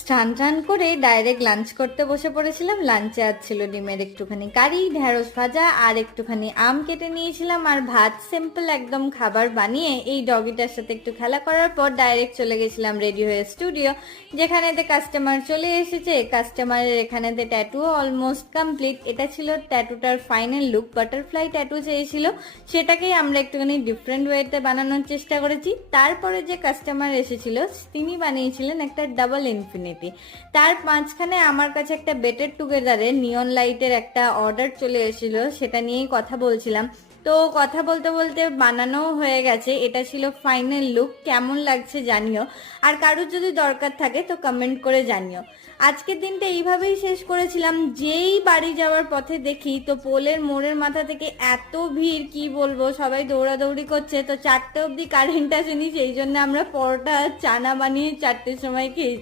স্নান টান করে ডাইরেক্ট লাঞ্চ করতে বসে পড়েছিলাম। লাঞ্চে আজ ছিল ডিমের একটুখানি কারি, ঢেঁড়স ভাজা আর একটুখানি আম কেটে নিয়েছিলাম আর ভাত। সিম্পল একদম খাবার বানিয়ে এই ডগিটার সাথে একটু খেলা করার পর ডাইরেক্ট চলে গেছিলাম রেডি হয়ে স্টুডিও, যেখানেতে কাস্টমার চলে এসেছে। কাস্টমারের এখানেতে ট্যাটু অলমোস্ট কমপ্লিট। এটা ছিল ট্যাটুটার ফাইনাল লুক, বাটারফ্লাই ট্যাটু চেয়েছিল, সেটাকেই আমরা একটুখানি ডিফারেন্ট ওয়েতে বানানোর চেষ্টা করেছি। তারপরে যে কাস্টমার এসেছিল তিনি বানিয়েছিলেন একটা ডাবল ইনফিনিটি। তার মাঝখানে আমার কাছে একটা বেটার টুগেদারের নিয়ন লাইটের একটা অর্ডার চলে এসেছিল, সেটা নিয়েই কথা বলছিলাম। তো কথা বলতে বলতে বানানো হয়ে গেছে। এটা ছিল ফাইনাল লুক। কেমন লাগছে জানিও, আর কারোর যদি দরকার থাকে তো কমেন্ট করে জানিও। আজকের দিনটা এইভাবেই শেষ করেছিলাম। যেই বাড়ি যাওয়ার পথে দেখি তো পোলের মোড়ের মাথা থেকে এত ভিড়, কি বলবো, সবাই দৌড়াদৌড়ি করছে। তো 4টে অবধি কারেন্ট আসেনি, সেই জন্য আমরা পরোটা চানা বানিয়ে 4টের সময় খেয়েছি।